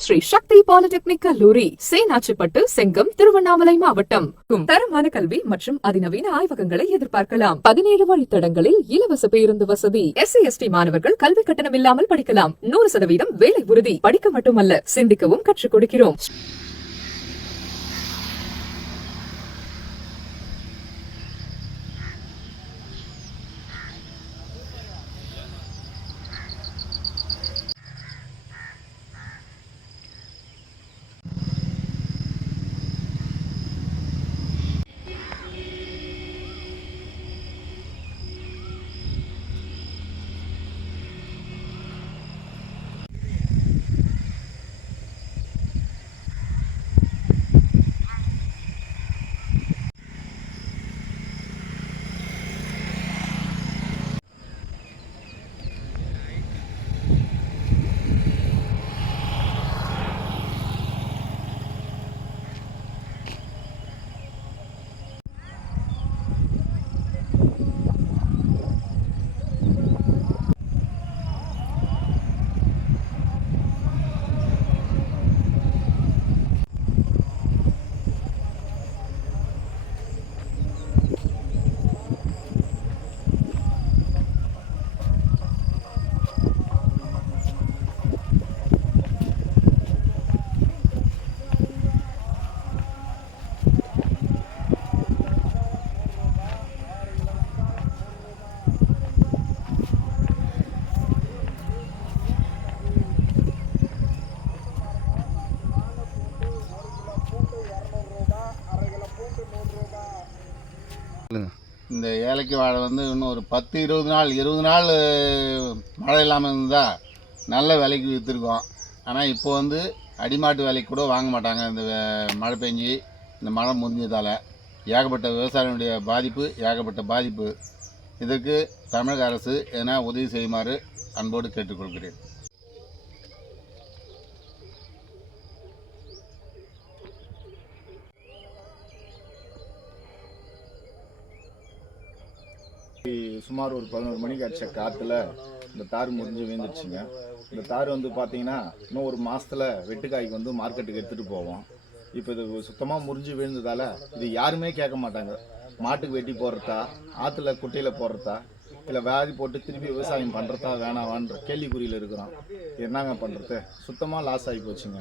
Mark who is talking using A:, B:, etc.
A: ஸ்ரீ சக்தி polytechnic கல்லூரி சேனாச்சிப்பட்டு செங்கம் திருவண்ணாமலை மாவட்டம். தரமான கல்வி மற்றும் அதிநவீன ஆய்வகங்களை எதிர்பார்க்கலாம். பதினேழு வழித்தடங்களில் இலவச பேருந்து வசதி. எஸ்சி எஸ்டி மாணவர்கள் கல்வி கட்டணம் இல்லாமல் படிக்கலாம். நூறு சதவீதம் வேலை உறுதி. படிக்க மட்டுமல்ல சிந்திக்கவும் கற்றுக் கொடுக்கிறோம்.
B: இந்த ஏலக்கி வாழை வந்து இன்னும் ஒரு பத்து இருபது நாள் இருபது நாள் மழை இல்லாமல் இருந்தால் நல்ல விலைக்கு விற்றுருக்கோம் ஆனால் இப்போ வந்து அடிமாட்டு விலைக்கு கூட வாங்க மாட்டாங்க. இந்த மழை பெஞ்சி இந்த மழை முறிஞ்சதால் ஏகப்பட்ட விவசாயினுடைய பாதிப்பு ஏகப்பட்ட பாதிப்பு. இதற்கு தமிழக அரசு எதனா உதவி செய்யுமாறு அன்போடு கேட்டுக்கொள்கிறேன்.
C: சுமார் ஒரு பதினோரு மணிக்கு அடிச்ச காற்றுல இந்த தார் முறிஞ்சு விழுந்துருச்சுங்க. இந்த தார் வந்து பார்த்தீங்கன்னா இன்னும் ஒரு மாதத்தில் வெட்டுக்காய்க்கு வந்து மார்க்கெட்டுக்கு எடுத்துகிட்டு போவோம். இப்போ இது சுத்தமாக முறிஞ்சு விழுந்ததால் இது யாருமே கேட்க மாட்டாங்க. மாட்டுக்கு வெட்டி போடுறதா ஆற்றுல குட்டையில் போடுறதா இல்லை வியாதி போட்டு திருப்பி விவசாயம் பண்ணுறதா வேணாவான்ற கேள்விக்குறியில் இருக்கிறோம். என்னங்க பண்ணுறது சுத்தமாக லாஸ் ஆகி போச்சுங்க.